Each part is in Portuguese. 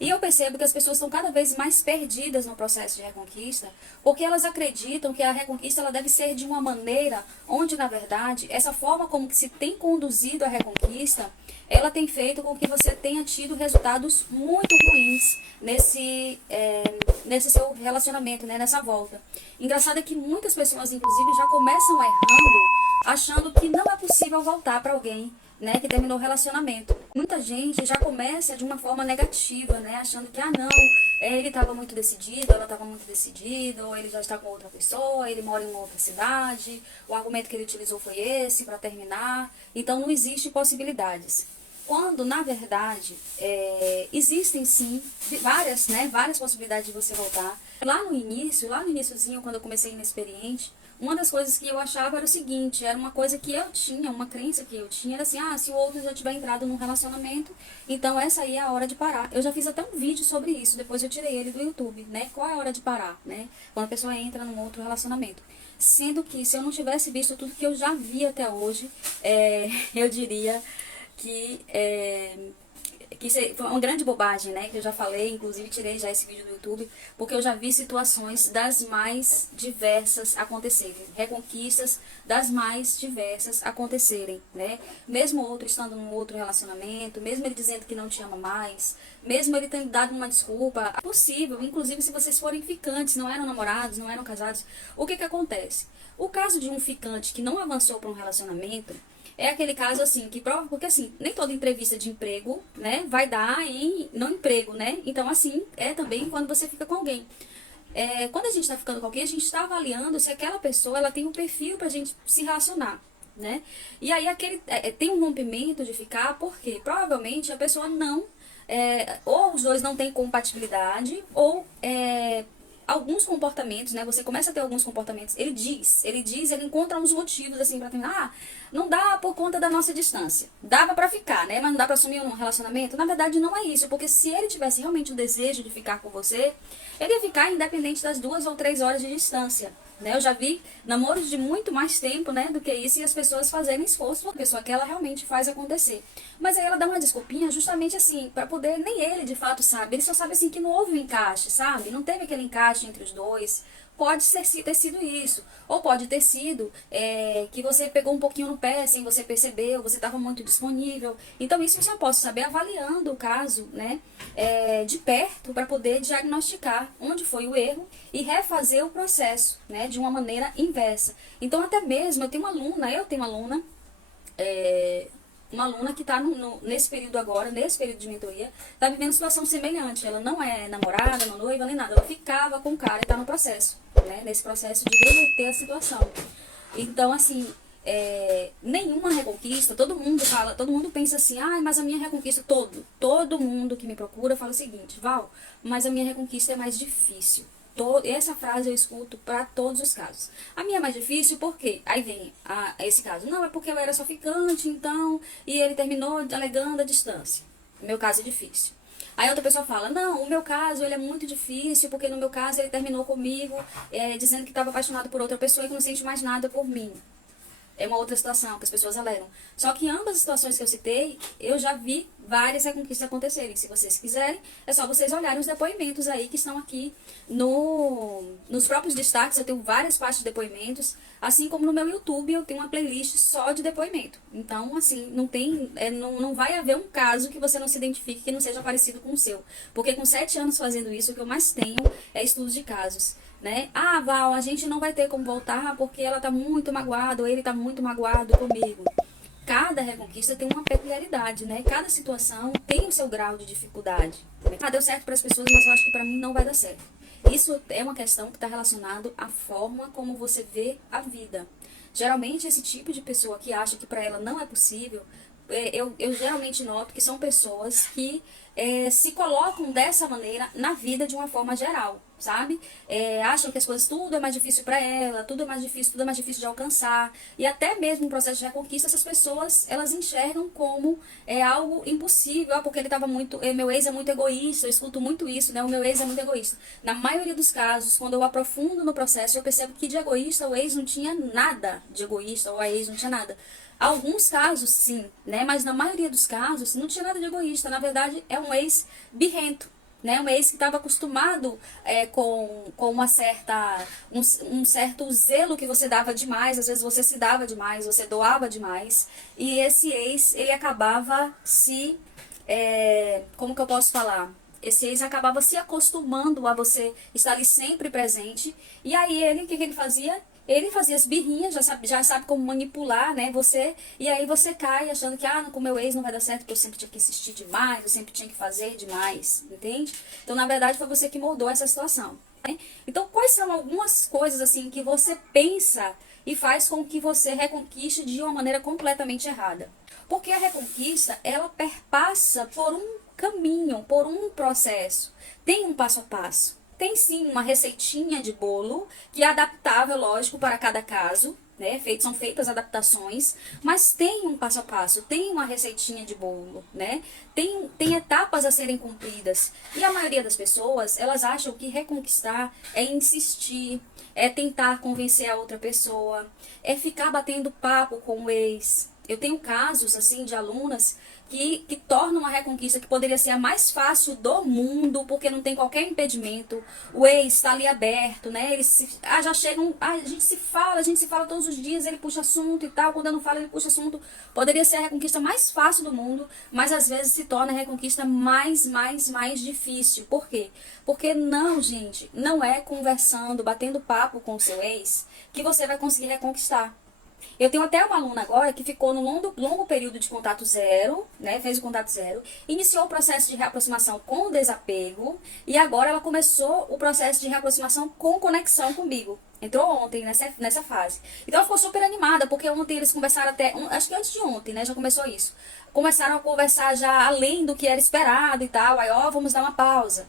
E eu percebo que as pessoas estão cada vez mais perdidas no processo de reconquista, porque elas acreditam que a reconquista ela deve ser de uma maneira onde, na verdade, essa forma como que se tem conduzido a reconquista, ela tem feito com que você tenha tido resultados muito ruins nesse seu relacionamento, né, nessa volta. Engraçado é que muitas pessoas, inclusive, já começam errando, achando que não é possível voltar para alguém, né, que terminou o relacionamento. Muita gente já começa de uma forma negativa, né, achando que, não, ele estava muito decidido, ela estava muito decidida, ou ele já está com outra pessoa, ele mora em uma outra cidade, o argumento que ele utilizou foi esse para terminar. Então não existe possibilidades. Quando, na verdade, existem sim várias possibilidades de você voltar. Lá no iníciozinho, quando eu comecei inexperiente, uma das coisas que eu achava era o seguinte, era uma coisa que eu tinha, uma crença que eu tinha, era assim, se o outro já tiver entrado num relacionamento, então essa aí é a hora de parar. Eu já fiz até um vídeo sobre isso, depois eu tirei ele do YouTube, né? Qual é a hora de parar, né? Quando a pessoa entra num outro relacionamento. Sendo que, se eu não tivesse visto tudo que eu já vi até hoje, eu diria que isso foi uma grande bobagem, né? Que eu já falei, inclusive tirei já esse vídeo do YouTube, porque eu já vi situações das mais diversas acontecerem, reconquistas das mais diversas acontecerem, né? Mesmo o outro estando num outro relacionamento, mesmo ele dizendo que não te ama mais, mesmo ele tendo dado uma desculpa, é possível, inclusive se vocês forem ficantes, não eram namorados, não eram casados, o que acontece? O caso de um ficante que não avançou para um relacionamento, é aquele caso assim, que prova, porque assim, nem toda entrevista de emprego, né, vai dar em não emprego, né? Então assim, é também quando você fica com alguém. Quando a gente está ficando com alguém, a gente está avaliando se aquela pessoa ela tem um perfil pra gente se relacionar, né? E aí tem um rompimento de ficar, porque provavelmente a pessoa não, ou os dois não têm compatibilidade, ou alguns comportamentos, né? Você começa a ter alguns comportamentos. Ele encontra uns motivos assim pra terminar. Não dá por conta da nossa distância. Dava pra ficar, né? Mas não dá pra assumir um relacionamento. Na verdade, não é isso, porque se ele tivesse realmente o desejo de ficar com você, ele ia ficar independente das 2 ou 3 horas de distância. Né? Eu já vi namoros de muito mais tempo, né, do que isso, e as pessoas fazerem esforço por pessoa que ela realmente faz acontecer. Mas aí ela dá uma desculpinha justamente assim, para poder, nem ele de fato sabe, ele só sabe assim que não houve um encaixe, sabe? Não teve aquele encaixe entre os dois. Pode ter sido isso, ou pode ter sido que você pegou um pouquinho no pé sem você perceber, você estava muito disponível. Então isso eu só posso saber avaliando o caso, né, de perto, para poder diagnosticar onde foi o erro e refazer o processo, né, de uma maneira inversa. Então até mesmo eu tenho uma aluna que está nesse período agora, nesse período de mentoria, está vivendo situação semelhante. Ela não é namorada, não noiva, nem nada. Ela ficava com o cara e está no processo, né? Nesse processo de reverter a situação. Então, assim, nenhuma reconquista, todo mundo pensa assim, mas a minha reconquista, todo mundo que me procura fala o seguinte, Val, mas a minha reconquista é mais difícil. Essa frase eu escuto para todos os casos. A minha é mais difícil porque aí vem esse caso. Não, é porque eu era só ficante, então, e ele terminou alegando a distância. O meu caso é difícil. Aí outra pessoa fala, não, o meu caso ele é muito difícil, porque no meu caso ele terminou comigo, dizendo que estava apaixonado por outra pessoa e que não sente mais nada por mim. É uma outra situação que as pessoas alegam. Só que em ambas as situações que eu citei, eu já vi várias reconquistas acontecerem. Se vocês quiserem, é só vocês olharem os depoimentos aí que estão aqui nos próprios destaques. Eu tenho várias partes de depoimentos, assim como no meu YouTube eu tenho uma playlist só de depoimento. Então, assim, não vai haver um caso que você não se identifique que não seja parecido com o seu. Porque com 7 anos fazendo isso, o que eu mais tenho é estudos de casos. Né? Val, a gente não vai ter como voltar porque ela tá muito magoada ou ele tá muito magoado comigo. Cada reconquista tem uma peculiaridade, né? Cada situação tem o seu grau de dificuldade. Deu certo para as pessoas, mas eu acho que para mim não vai dar certo. Isso é uma questão que está relacionada à forma como você vê a vida. Geralmente esse tipo de pessoa que acha que para ela não é possível, eu geralmente noto que são pessoas que se colocam dessa maneira na vida de uma forma geral, sabe? Acham que as coisas, tudo é mais difícil para ela, tudo é mais difícil de alcançar. E até mesmo no processo de reconquista, essas pessoas, elas enxergam como algo impossível, porque ele estava muito, meu ex é muito egoísta, eu escuto muito isso, né? O meu ex é muito egoísta. Na maioria dos casos, quando eu aprofundo no processo, eu percebo que de egoísta o ex não tinha nada de egoísta, ou a ex não tinha nada. Alguns casos, sim, né? Mas na maioria dos casos, não tinha nada de egoísta. Na verdade, é um ex birrento, né? Um ex que estava acostumado com um certo zelo que você dava demais, às vezes você se dava demais, você doava demais, e esse ex, ele acabava como que eu posso falar? Esse ex acabava se acostumando a você estar ali sempre presente, e aí ele, o que ele fazia? Ele fazia as birrinhas, já sabe como manipular, né, você, e aí você cai achando que, com meu ex não vai dar certo, porque eu sempre tinha que insistir demais, eu sempre tinha que fazer demais, entende? Então, na verdade, foi você que moldou essa situação, né? Então, quais são algumas coisas, assim, que você pensa e faz com que você reconquiste de uma maneira completamente errada? Porque a reconquista, ela perpassa por um caminho, por um processo, tem um passo a passo. Tem sim uma receitinha de bolo, que é adaptável, lógico, para cada caso, né? São feitas adaptações, mas tem um passo a passo, tem uma receitinha de bolo, né? Tem etapas a serem cumpridas. E a maioria das pessoas, elas acham que reconquistar é insistir, é tentar convencer a outra pessoa, é ficar batendo papo com o ex. Eu tenho casos, assim, de alunas que tornam uma reconquista que poderia ser a mais fácil do mundo, porque não tem qualquer impedimento. O ex está ali aberto, né? Eles já chegam, a gente se fala todos os dias, ele puxa assunto e tal, quando eu não falo, ele puxa assunto. Poderia ser a reconquista mais fácil do mundo, mas às vezes se torna a reconquista mais difícil. Por quê? Porque não, gente, não é conversando, batendo papo com o seu ex que você vai conseguir reconquistar. Eu tenho até uma aluna agora que ficou no longo período de contato zero, né? Fez o contato zero, iniciou o processo de reaproximação com desapego e agora ela começou o processo de reaproximação com conexão comigo. Entrou ontem nessa fase. Então ela ficou super animada, porque ontem eles conversaram acho que antes de ontem, né? Já começou isso. Começaram a conversar já além do que era esperado e tal. Aí, vamos dar uma pausa.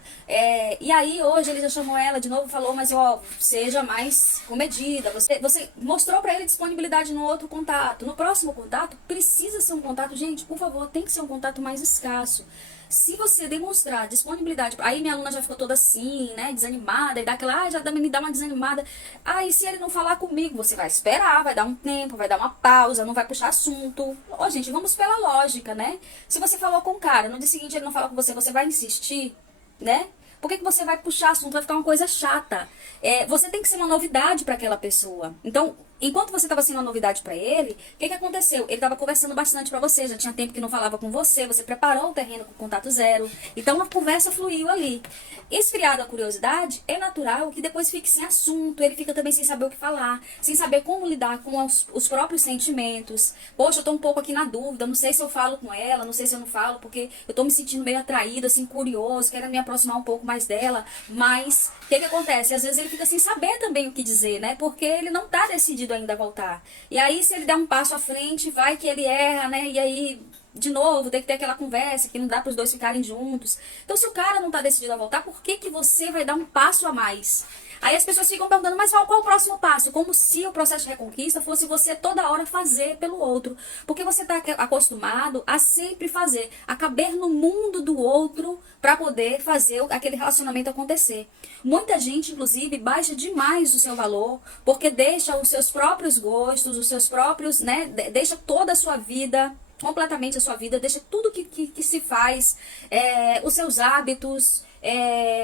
E aí, hoje, ele já chamou ela de novo e falou, mas, seja mais comedida. Você mostrou pra ele disponibilidade no outro contato. No próximo contato, precisa ser um contato, gente, por favor, tem que ser um contato mais escasso. Se você demonstrar disponibilidade, aí minha aluna já ficou toda assim, né, desanimada, e dá aquela, me dá uma desanimada. Aí se ele não falar comigo, você vai esperar, vai dar um tempo, vai dar uma pausa, não vai puxar assunto. Gente, vamos pela lógica, né? Se você falou com o cara, no dia seguinte ele não fala com você, você vai insistir, né? Por que você vai puxar assunto? Vai ficar uma coisa chata. Você tem que ser uma novidade para aquela pessoa. Então, enquanto você estava sendo uma novidade para ele, o que aconteceu? Ele estava conversando bastante para você, já tinha tempo que não falava com você preparou o terreno com contato zero. Então, a conversa fluiu ali. Esfriada a curiosidade, é natural que depois fique sem assunto, ele fica também sem saber o que falar, sem saber como lidar com os próprios sentimentos. Poxa, eu tô um pouco aqui na dúvida, não sei se eu falo com ela, não sei se eu não falo, porque eu tô me sentindo meio atraído, assim, curioso, quero me aproximar um pouco mais dela, mas o que acontece? Às vezes ele fica sem saber também o que dizer, né? Porque ele não tá decidido ainda a voltar. E aí, se ele der um passo à frente, vai que ele erra, né? E aí, de novo, tem que ter aquela conversa que não dá para os dois ficarem juntos. Então, se o cara não tá decidido a voltar, por que você vai dar um passo a mais? Aí as pessoas ficam perguntando, mas qual o próximo passo? Como se o processo de reconquista fosse você toda hora fazer pelo outro. Porque você está acostumado a sempre fazer, a caber no mundo do outro para poder fazer aquele relacionamento acontecer. Muita gente, inclusive, baixa demais o seu valor, porque deixa os seus próprios gostos, os seus próprios, né, deixa toda a sua vida, completamente a sua vida, deixa tudo que se faz, os seus hábitos,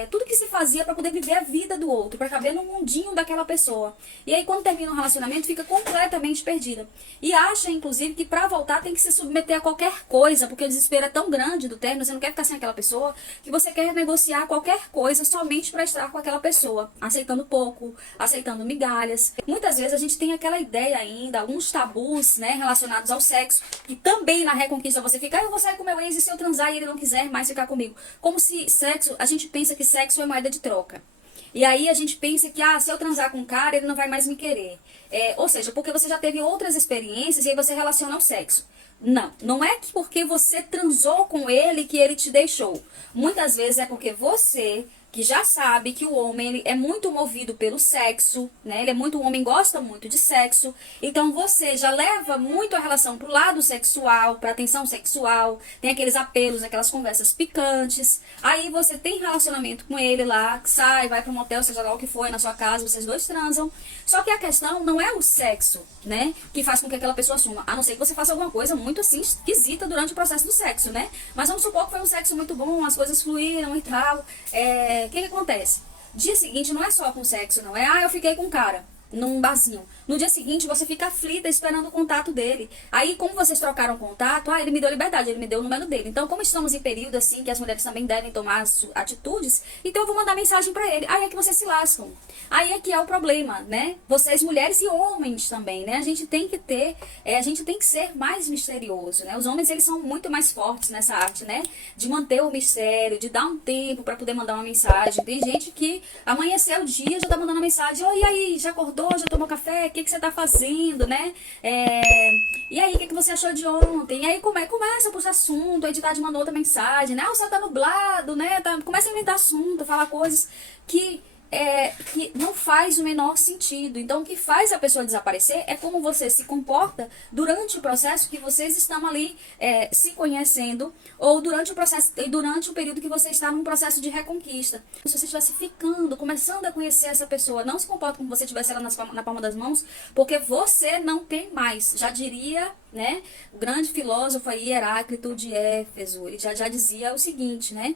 tudo que se fazia para poder viver a vida do outro, para caber no mundinho daquela pessoa. E aí quando termina um relacionamento fica completamente perdida. E acha, inclusive, que para voltar tem que se submeter a qualquer coisa, porque o desespero é tão grande do término, você não quer ficar sem aquela pessoa, que você quer negociar qualquer coisa somente para estar com aquela pessoa, aceitando pouco, aceitando migalhas. Muitas vezes a gente tem aquela ideia ainda, alguns tabus, né, relacionados ao sexo, que também na reconquista você fica, eu vou sair com meu ex e se eu transar e ele não quiser mais ficar comigo. Como se sexo, a gente pensa que sexo é moeda de troca. E aí a gente pensa que, se eu transar com um cara, ele não vai mais me querer. Ou seja, porque você já teve outras experiências e aí você relaciona ao sexo. Não é que porque você transou com ele que ele te deixou. Muitas vezes é porque você que já sabe que o homem ele é muito movido pelo sexo, né? O homem gosta muito de sexo. Então você já leva muito a relação pro lado sexual, pra atenção sexual, tem aqueles apelos, aquelas conversas picantes. Aí você tem relacionamento com ele lá, sai, vai pro motel, seja lá o que for, na sua casa, vocês dois transam. Só que a questão não é o sexo, né? Que faz com que aquela pessoa assuma. A não ser que você faça alguma coisa muito assim esquisita durante o processo do sexo, né? Mas vamos supor que foi um sexo muito bom, as coisas fluíram e tal. O que acontece? Dia seguinte não é só com sexo, não. Eu fiquei com um cara num barzinho. No dia seguinte você fica aflita esperando o contato dele. Aí como vocês trocaram contato, ele me deu liberdade, ele me deu o número dele. Então como estamos em período assim que as mulheres também devem tomar atitudes, então eu vou mandar mensagem pra ele. Aí é que vocês se lascam. Aí é que é o problema, né? Vocês mulheres e homens também, né? A gente tem que ter, a gente tem que ser mais misterioso, né? Os homens eles são muito mais fortes nessa arte, né? De manter o mistério, de dar um tempo pra poder mandar uma mensagem. Tem gente que amanheceu o dia já tá mandando uma mensagem, oi, e aí, já acordou, já tomou café, o que você tá fazendo, né? E aí, o que você achou de ontem? E aí começa a puxar assunto, a editar mandou outra mensagem, né? O céu tá nublado, né? Começa a inventar assunto, falar coisas que não faz o menor sentido. Então, o que faz a pessoa desaparecer é como você se comporta durante o processo que vocês estão ali se conhecendo, ou durante o período que você está num processo de reconquista. Se você estivesse ficando, começando a conhecer essa pessoa, não se comporta como se você tivesse ela na palma das mãos, porque você não tem mais. Já diria, né, o grande filósofo aí, Heráclito de Éfeso, ele já dizia o seguinte, né?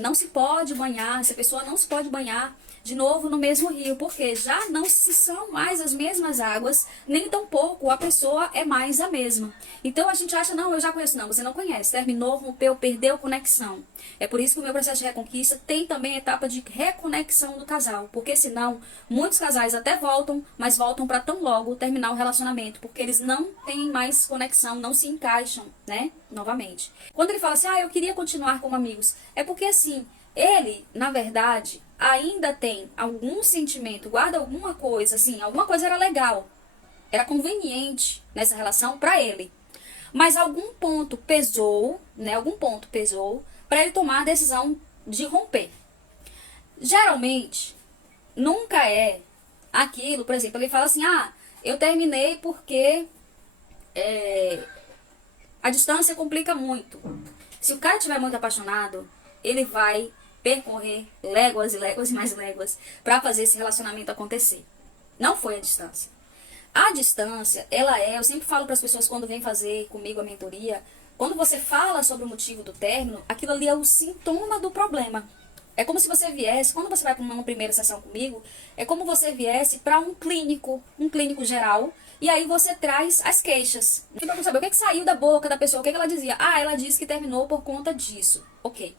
Não se pode banhar, essa pessoa não se pode banhar de novo no mesmo rio, porque já não se são mais as mesmas águas, nem tampouco a pessoa é mais a mesma. Então a gente acha, não, eu já conheço. Não, você não conhece, terminou, rompeu, perdeu conexão. É por isso que o meu processo de reconquista tem também a etapa de reconexão do casal, porque senão muitos casais até voltam, mas voltam para tão logo terminar o relacionamento, porque eles não têm mais conexão, não se encaixam, né, novamente. Quando ele fala assim, eu queria continuar como amigos, é porque assim, ele, na verdade, ainda tem algum sentimento, guarda alguma coisa, assim, alguma coisa era legal, era conveniente nessa relação para ele. Mas algum ponto pesou, né? Algum ponto pesou para ele tomar a decisão de romper. Geralmente, nunca é aquilo, por exemplo, ele fala assim, eu terminei porque a distância complica muito. Se o cara estiver muito apaixonado, ele vai percorrer léguas e léguas e mais léguas para fazer esse relacionamento acontecer. Não foi a distância. A distância, eu sempre falo para as pessoas quando vêm fazer comigo a mentoria, quando você fala sobre o motivo do término, aquilo ali é o sintoma do problema. É como se você viesse, quando você vai para uma primeira sessão comigo, é como você viesse para um clínico geral, e aí você traz as queixas. Para saber o que saiu da boca da pessoa, o que ela dizia. Ela disse que terminou por conta disso. Ok.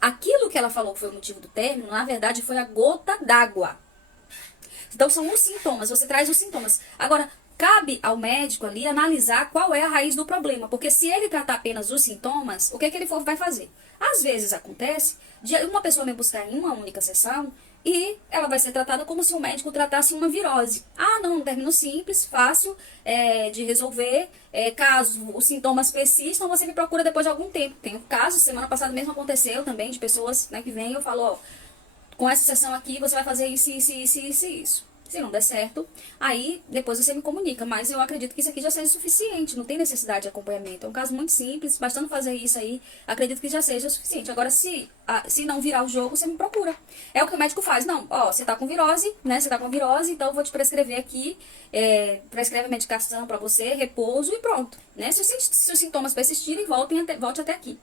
Aquilo que ela falou que foi o motivo do término, na verdade, foi a gota d'água. Então, são os sintomas. Você traz os sintomas. Agora, cabe ao médico ali analisar qual é a raiz do problema. Porque se ele tratar apenas os sintomas, o que ele vai fazer? Às vezes acontece de uma pessoa me buscar em uma única sessão e ela vai ser tratada como se o médico tratasse uma virose. Não, um término simples, fácil de resolver. Caso os sintomas persistam, você me procura depois de algum tempo. Tem um caso, semana passada mesmo aconteceu também, de pessoas, né, que vêm e eu falo, com essa sessão aqui você vai fazer isso, isso, isso, isso, isso. Se não der certo, aí depois você me comunica. Mas eu acredito que isso aqui já seja suficiente. Não tem necessidade de acompanhamento. É um caso muito simples. Bastando fazer isso aí, acredito que já seja suficiente. Agora, se não virar o jogo, você me procura. É o que o médico faz. Não, você tá com virose, né? Você tá com virose, então eu vou te prescrever aqui. Prescreve a medicação pra você, repouso e pronto. Né? Se os sintomas persistirem, volte até aqui.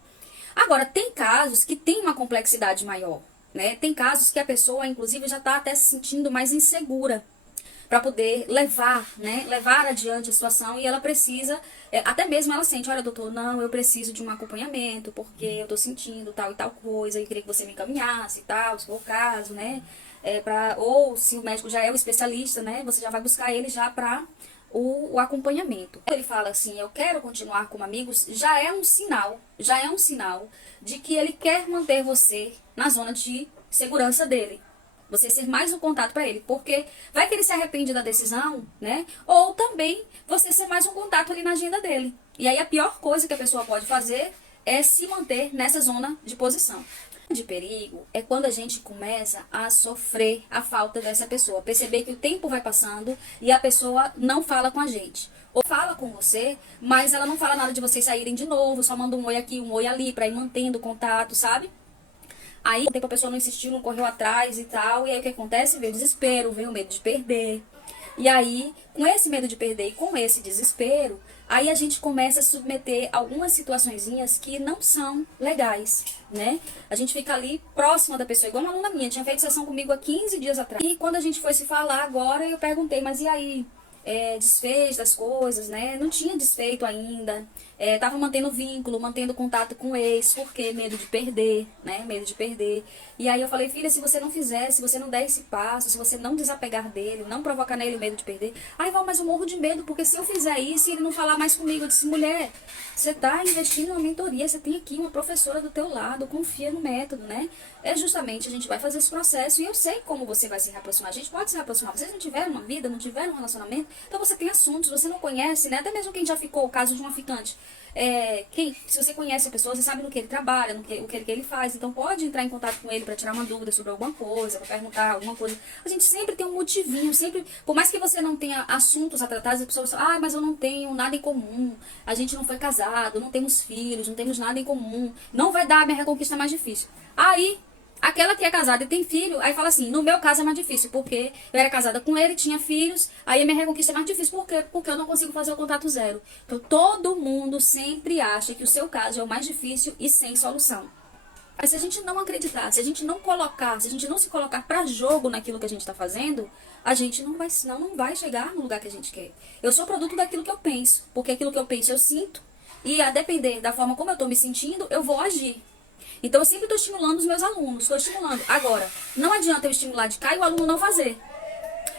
Agora, tem casos que tem uma complexidade maior. Né? Tem casos que a pessoa, inclusive, já está até se sentindo mais insegura para poder levar adiante a situação e ela precisa, até mesmo ela sente, olha doutor, não, eu preciso de um acompanhamento porque eu estou sentindo tal e tal coisa, eu queria que você me encaminhasse e tal, se for o caso, né? Ou se o médico já é o especialista, né? Você já vai buscar ele já para o acompanhamento. Ele fala assim, eu quero continuar como amigos, já é um sinal de que ele quer manter você na zona de segurança dele. Você ser mais um contato para ele, porque vai que ele se arrepende da decisão, né? Ou também você ser mais um contato ali na agenda dele. E aí a pior coisa que a pessoa pode fazer é se manter nessa zona de posição. De perigo é quando a gente começa a sofrer a falta dessa pessoa, perceber que o tempo vai passando e a pessoa não fala com a gente. Ou fala com você, mas ela não fala nada de vocês saírem de novo, só manda um oi aqui, um oi ali, pra ir mantendo o contato, sabe? Aí o tempo a pessoa não insistiu, não correu atrás e tal, e aí o que acontece? Veio o desespero, veio o medo de perder. E aí, com esse medo de perder e com esse desespero, aí a gente começa a submeter algumas situaçõezinhas que não são legais, né? A gente fica ali próxima da pessoa, igual uma aluna minha, tinha feito sessão comigo há 15 dias atrás. E quando a gente foi se falar agora, eu perguntei, mas e aí? Desfez das coisas, né? Não tinha desfeito ainda. Tava mantendo vínculo, mantendo contato com o ex, porque medo de perder, né? Medo de perder. E aí eu falei, filha, se você não fizer, se você não der esse passo, se você não desapegar dele, não provocar nele o medo de perder, aí Val, mas eu morro de medo, porque se eu fizer isso e ele não falar mais comigo, eu disse, mulher, você tá investindo em uma mentoria, você tem aqui uma professora do teu lado, confia no método, né? Justamente a gente vai fazer esse processo e eu sei como você vai se reaproximar. A gente pode se reaproximar. Vocês não tiveram uma vida, não tiveram um relacionamento, então você tem assuntos, você não conhece, né? Até mesmo quem já ficou, o caso de uma ficante. Se você conhece a pessoa, você sabe no que ele trabalha, o que ele faz, então pode entrar em contato com ele para tirar uma dúvida sobre alguma coisa, para perguntar alguma coisa. A gente sempre tem um motivinho, sempre, por mais que você não tenha assuntos a tratar, as pessoas falam, mas eu não tenho nada em comum, a gente não foi casado, não temos filhos, não temos nada em comum, não vai dar, a minha reconquista é mais difícil. Aí, aquela que é casada e tem filho, aí fala assim, no meu caso é mais difícil, porque eu era casada com ele, tinha filhos, aí a minha reconquista é mais difícil, por quê? Porque eu não consigo fazer o contato zero. Então todo mundo sempre acha que o seu caso é o mais difícil e sem solução. Mas se a gente não acreditar, se a gente não colocar, se a gente não se colocar pra jogo naquilo que a gente está fazendo, a gente não vai chegar no lugar que a gente quer. Eu sou produto daquilo que eu penso, porque aquilo que eu penso eu sinto, e a depender da forma como eu estou me sentindo, eu vou agir. Então eu sempre estou estimulando os meus alunos, estou estimulando. Agora, não adianta eu estimular de cá e o aluno não fazer.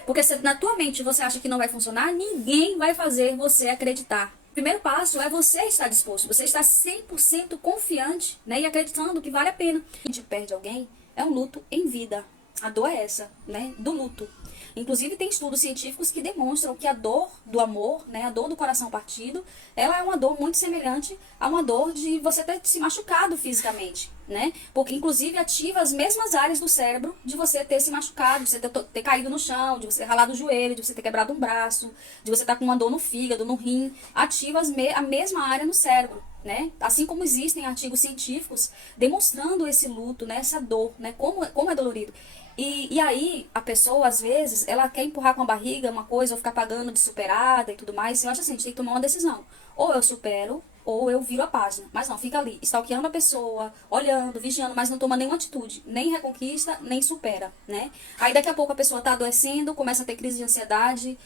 Porque se na tua mente você acha que não vai funcionar, ninguém vai fazer você acreditar. O primeiro passo é você estar disposto, você estar 100% confiante, né, e acreditando que vale a pena. A gente perde alguém, é um luto em vida. A dor é essa, né, do luto. Inclusive tem estudos científicos que demonstram que a dor do amor, né, a dor do coração partido, ela é uma dor muito semelhante a uma dor de você ter se machucado fisicamente, né? Porque inclusive ativa as mesmas áreas do cérebro de você ter se machucado, de você ter caído no chão, de você ter ralado o joelho, de você ter quebrado um braço, de você estar com uma dor no fígado, no rim, ativa a mesma área no cérebro, né? Assim como existem artigos científicos demonstrando esse luto, né, essa dor, né, como é dolorido. E aí, a pessoa, às vezes, ela quer empurrar com a barriga uma coisa, ou ficar pagando de superada e tudo mais. Eu acho assim, a gente tem que tomar uma decisão. Ou eu supero, ou eu viro a página. Mas não, fica ali, stalkeando a pessoa, olhando, vigiando, mas não toma nenhuma atitude. Nem reconquista, nem supera, né? Aí daqui a pouco a pessoa tá adoecendo, começa a ter crise de ansiedade,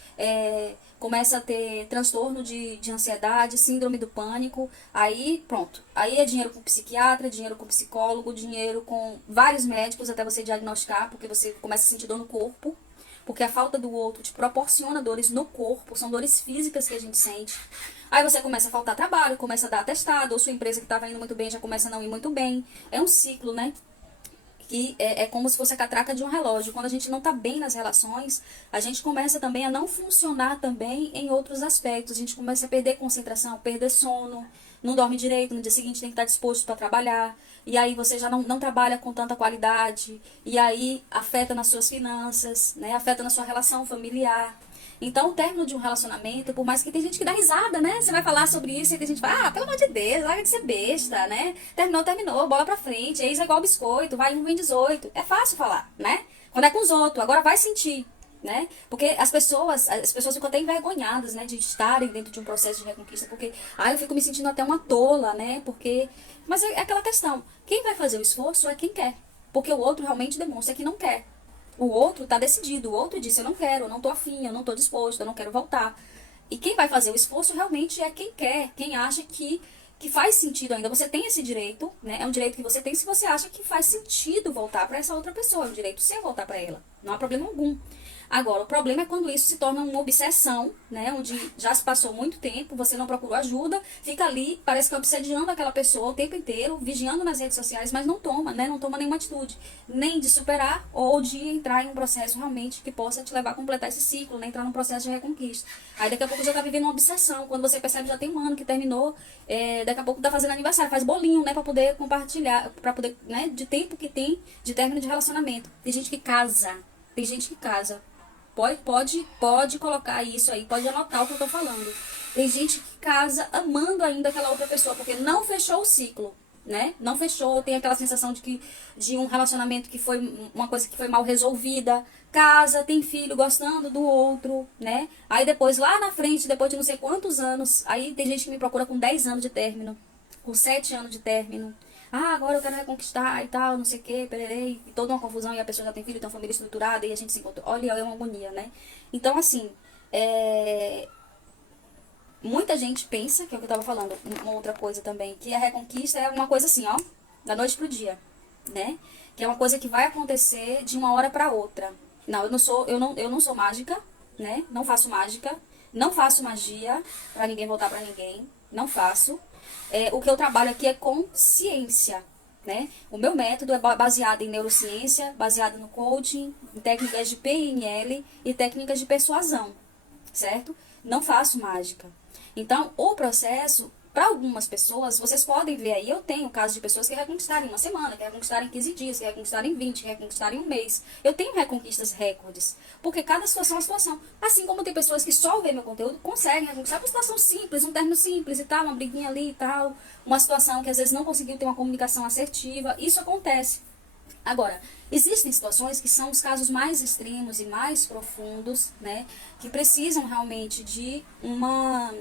começa a ter transtorno de ansiedade, síndrome do pânico, aí pronto. Aí é dinheiro com psiquiatra, dinheiro com psicólogo, dinheiro com vários médicos até você diagnosticar, porque você começa a sentir dor no corpo, porque a falta do outro te proporciona dores no corpo, são dores físicas que a gente sente. Aí você começa a faltar trabalho, começa a dar atestado, ou sua empresa que estava indo muito bem já começa a não ir muito bem. É um ciclo, né? Que é como se fosse a catraca de um relógio. Quando a gente não está bem nas relações, a gente começa também a não funcionar também em outros aspectos. A gente começa a perder concentração, perder sono, não dorme direito, no dia seguinte tem que estar disposto para trabalhar. E aí você já não trabalha com tanta qualidade. E aí afeta nas suas finanças, né? Afeta na sua relação familiar. Então, o término de um relacionamento, por mais que tem gente que dá risada, né? Você vai falar sobre isso e tem gente que fala, pelo amor de Deus, larga de ser besta, né? Terminou, bola pra frente, ex é igual biscoito, vai 1, vem 18. É fácil falar, né? Quando é com os outros, agora vai sentir, né? Porque as pessoas ficam até envergonhadas, né? De estarem dentro de um processo de reconquista, porque, eu fico me sentindo até uma tola, né? Porque, mas é aquela questão, quem vai fazer o esforço é quem quer, porque o outro realmente demonstra que não quer. O outro tá decidido, o outro disse, eu não quero, eu não tô afim, eu não tô disposto, eu não quero voltar. E quem vai fazer o esforço realmente é quem quer, quem acha que faz sentido ainda. Você tem esse direito, né? É um direito que você tem se você acha que faz sentido voltar para essa outra pessoa. É um direito seu voltar para ela. Não há problema algum. Agora, o problema é quando isso se torna uma obsessão, né? Onde já se passou muito tempo, você não procurou ajuda, fica ali, parece que obsediando aquela pessoa o tempo inteiro, vigiando nas redes sociais, mas não toma, né? Não toma nenhuma atitude, nem de superar ou de entrar em um processo realmente que possa te levar a completar esse ciclo, né? Entrar num processo de reconquista. Aí daqui a pouco já tá vivendo uma obsessão, quando você percebe já tem um ano que terminou, daqui a pouco tá fazendo aniversário, faz bolinho, né? Pra poder compartilhar, pra poder, né? De tempo que tem de término de relacionamento. Tem gente que casa, tem gente que casa. Pode colocar isso aí, pode anotar o que eu tô falando. Tem gente que casa amando ainda aquela outra pessoa, porque não fechou o ciclo, né? Não fechou, tem aquela sensação de um relacionamento que foi uma coisa que foi mal resolvida. Casa, tem filho gostando do outro, né? Aí depois, lá na frente, depois de não sei quantos anos, aí tem gente que me procura com 10 anos de término, com 7 anos de término. Ah, agora eu quero reconquistar e tal, não sei o que, pererei, e toda uma confusão, e a pessoa já tem filho, tem uma família estruturada, e a gente se encontra. Olha, é uma agonia, né? Então, assim, muita gente pensa, que é o que eu tava falando, uma outra coisa também, que a reconquista é uma coisa assim, ó, da noite pro dia, né? Que é uma coisa que vai acontecer de uma hora pra outra. Não, eu não sou mágica, né? Não faço mágica, não faço magia pra ninguém voltar pra ninguém, não faço. O que eu trabalho aqui é com ciência, né? O meu método é baseado em neurociência, baseado no coaching, em técnicas de PNL e técnicas de persuasão, certo? Não faço mágica. Então, o processo, para algumas pessoas, vocês podem ver aí, eu tenho casos de pessoas que reconquistaram em uma semana, que reconquistaram em 15 dias, que reconquistaram em 20, que reconquistaram em um mês. Eu tenho reconquistas recordes, porque cada situação é uma situação. Assim como tem pessoas que só veem meu conteúdo, conseguem reconquistar uma situação simples, um término simples e tal, uma briguinha ali e tal, uma situação que às vezes não conseguiu ter uma comunicação assertiva. Isso acontece. Agora, existem situações que são os casos mais extremos e mais profundos, né, que precisam realmente de uma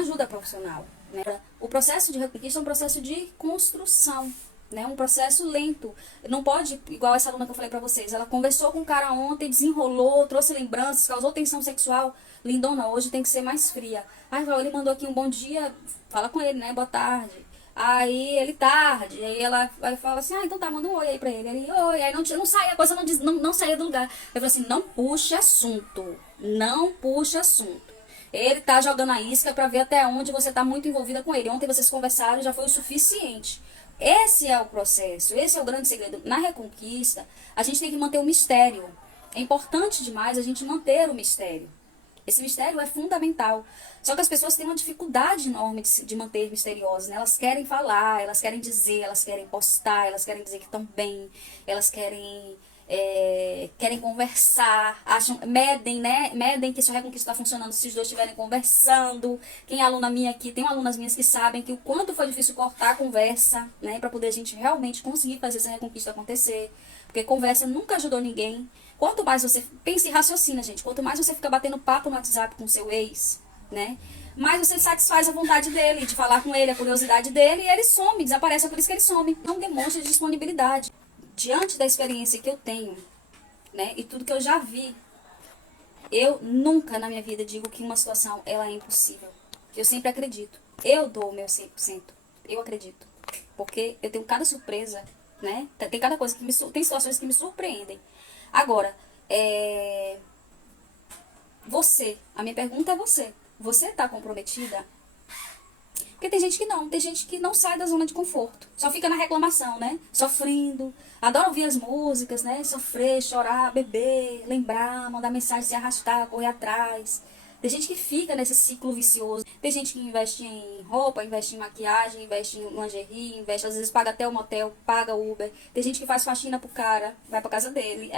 ajuda profissional, né? O processo de reconquista é um processo de construção, né? Um processo lento. Não pode, igual essa aluna que eu falei pra vocês, ela conversou com o cara ontem, desenrolou, trouxe lembranças, causou tensão sexual. Lindona, hoje tem que ser mais fria. Ai, ele mandou aqui um bom dia, fala com ele, né? Boa tarde. Aí ele tarde, aí ela fala assim, então tá, manda um oi aí pra ele. Ele, oi, aí não sai, a coisa não saía do lugar. Eu falei assim, não puxe assunto, não puxe assunto. Ele tá jogando a isca pra ver até onde você tá muito envolvida com ele. Ontem vocês conversaram, já foi o suficiente. Esse é o processo, esse é o grande segredo. Na reconquista, a gente tem que manter o mistério. É importante demais a gente manter o mistério. Esse mistério é fundamental. Só que as pessoas têm uma dificuldade enorme de manter misteriosas, né? Elas querem falar, elas querem dizer, elas querem postar, elas querem dizer que estão bem, elas querem conversar, medem, né? Medem que sua reconquista está funcionando se os dois estiverem conversando. Quem é aluna minha aqui, tem alunas minhas que sabem que o quanto foi difícil cortar a conversa, né? Para poder a gente realmente conseguir fazer essa reconquista acontecer. Porque conversa nunca ajudou ninguém. Quanto mais você pensa e raciocina, gente, quanto mais você fica batendo papo no WhatsApp com seu ex, né? Mais você satisfaz a vontade dele, de falar com ele, a curiosidade dele, e ele some, desaparece, é por isso que ele some. Não demonstra disponibilidade. Diante da experiência que eu tenho, né, e tudo que eu já vi, eu nunca na minha vida digo que uma situação ela é impossível. Eu sempre acredito. Eu dou o meu 100%. Eu acredito. Porque eu tenho cada surpresa, né? Tem cada coisa que tem situações que me surpreendem. Agora, a minha pergunta é você. Você tá comprometida? Porque tem gente que não sai da zona de conforto. Só fica na reclamação, né? Sofrendo. Adora ouvir as músicas, né? Sofrer, chorar, beber, lembrar, mandar mensagem, se arrastar, correr atrás. Tem gente que fica nesse ciclo vicioso. Tem gente que investe em roupa, investe em maquiagem, investe em lingerie, investe, às vezes paga até o motel, paga Uber. Tem gente que faz faxina pro cara, vai pra casa dele.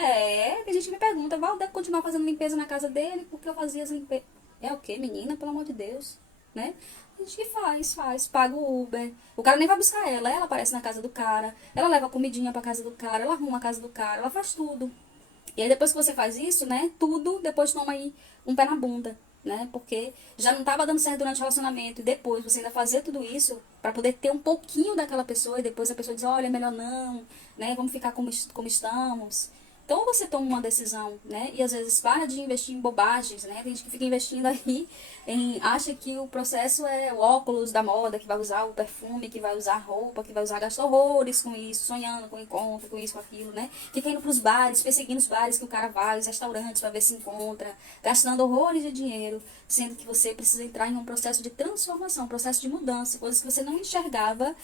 Tem gente que me pergunta, Val, deve continuar fazendo limpeza na casa dele? Porque eu fazia as limpezas. É o quê, menina? Pelo amor de Deus, né? Tem gente que faz, paga o Uber. O cara nem vai buscar ela aparece na casa do cara, ela leva comidinha pra casa do cara, ela arruma a casa do cara, ela faz tudo. E aí depois que você faz isso, né, tudo, depois toma aí um pé na bunda, né, porque já não tava dando certo durante o relacionamento, e depois você ainda fazer tudo isso pra poder ter um pouquinho daquela pessoa, e depois a pessoa diz, olha, é melhor não, né, vamos ficar como estamos. Então você toma uma decisão, né? E às vezes para de investir em bobagens, né? Tem gente que fica investindo aí acha que o processo é o óculos da moda, que vai usar o perfume, que vai usar a roupa, que vai usar, gasta horrores com isso, sonhando com encontro, com isso, com aquilo, né? Fica indo pros bares, perseguindo os bares que o cara vai, os restaurantes pra ver se encontra, gastando horrores de dinheiro, sendo que você precisa entrar em um processo de transformação, um processo de mudança, coisas que você não enxergava,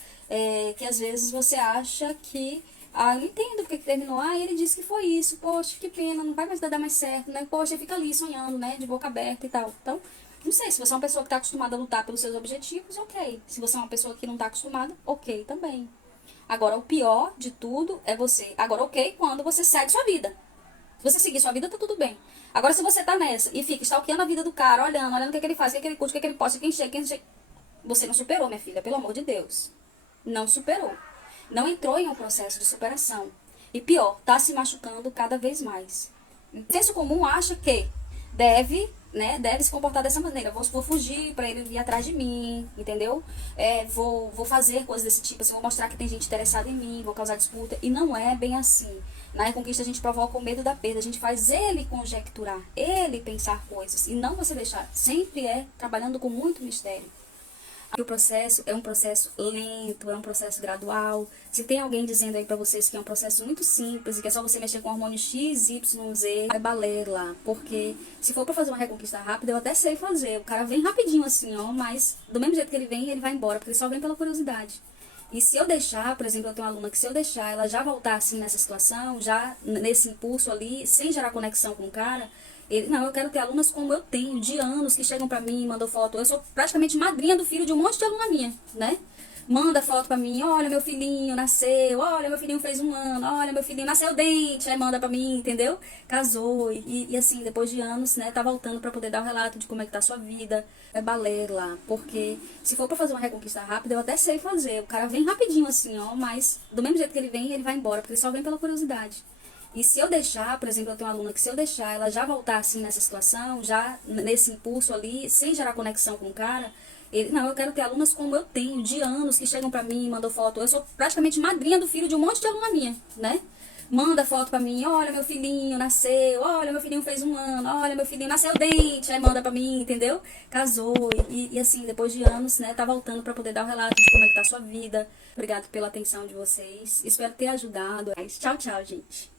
que às vezes você acha que eu entendo porque que terminou. Ele disse que foi isso. Poxa, que pena, não vai mais dar mais certo, né? Poxa, fica ali sonhando, né? De boca aberta e tal. Então, não sei, se você é uma pessoa que está acostumada a lutar pelos seus objetivos, ok. Se você é uma pessoa que não está acostumada, ok também. Agora, o pior de tudo é você. Agora, ok, quando você segue sua vida. Se você seguir sua vida, tá tudo bem. Agora, se você tá nessa e fica stalkeando a vida do cara, olhando o que, é que ele faz, o que, é que ele curte, o que, é que ele posta, quem chega. Você não superou, minha filha, pelo amor de Deus. Não superou. Não entrou em um processo de superação. E pior, tá se machucando cada vez mais. O senso comum acha que deve se comportar dessa maneira. Vou fugir pra ele vir atrás de mim, entendeu? Vou fazer coisas desse tipo, assim, vou mostrar que tem gente interessada em mim, vou causar disputa. E não é bem assim. Na reconquista a gente provoca o medo da perda, a gente faz ele conjecturar, ele pensar coisas. E não você deixar. Sempre trabalhando com muito mistério. O processo é um processo lento, é um processo gradual. Se tem alguém dizendo aí pra vocês que é um processo muito simples e que é só você mexer com o hormônio X, Y, Z, vai balela. Porque se for pra fazer uma reconquista rápida, eu até sei fazer. O cara vem rapidinho assim, ó, mas do mesmo jeito que ele vai embora, porque ele só vem pela curiosidade. E se eu deixar, por exemplo, eu tenho uma aluna que se eu deixar ela já voltar assim nessa situação, já nesse impulso ali, sem gerar conexão com o cara, não, eu quero ter alunas como eu tenho, de anos, que chegam pra mim e mandam foto. Eu sou praticamente madrinha do filho de um monte de aluna minha, né? Manda foto pra mim, olha, meu filhinho nasceu, olha, meu filhinho fez 1 ano, olha, meu filhinho nasceu dente, aí manda pra mim, entendeu? Casou, e assim, depois de anos, né, tá voltando pra poder dar o relato de como é que tá a sua vida. É balela, porque se for pra fazer uma reconquista rápida, eu até sei fazer. O cara vem rapidinho assim, ó, mas do mesmo jeito que ele vem, ele vai embora, porque ele só vem pela curiosidade. E se eu deixar, por exemplo, eu tenho uma aluna que se eu deixar ela já voltar assim nessa situação, já nesse impulso ali, sem gerar conexão com o cara, não, eu quero ter alunas como eu tenho, de anos, que chegam pra mim e mandam foto. Eu sou praticamente madrinha do filho de um monte de aluna minha, né? Manda foto pra mim, olha, meu filhinho nasceu, olha, meu filhinho fez 1 ano, olha, meu filhinho nasceu dente, aí manda pra mim, entendeu? Casou, e assim, depois de anos, né, tá voltando pra poder dar o relato de como é que tá a sua vida. Obrigado pela atenção de vocês, espero ter ajudado. Tchau, tchau, gente.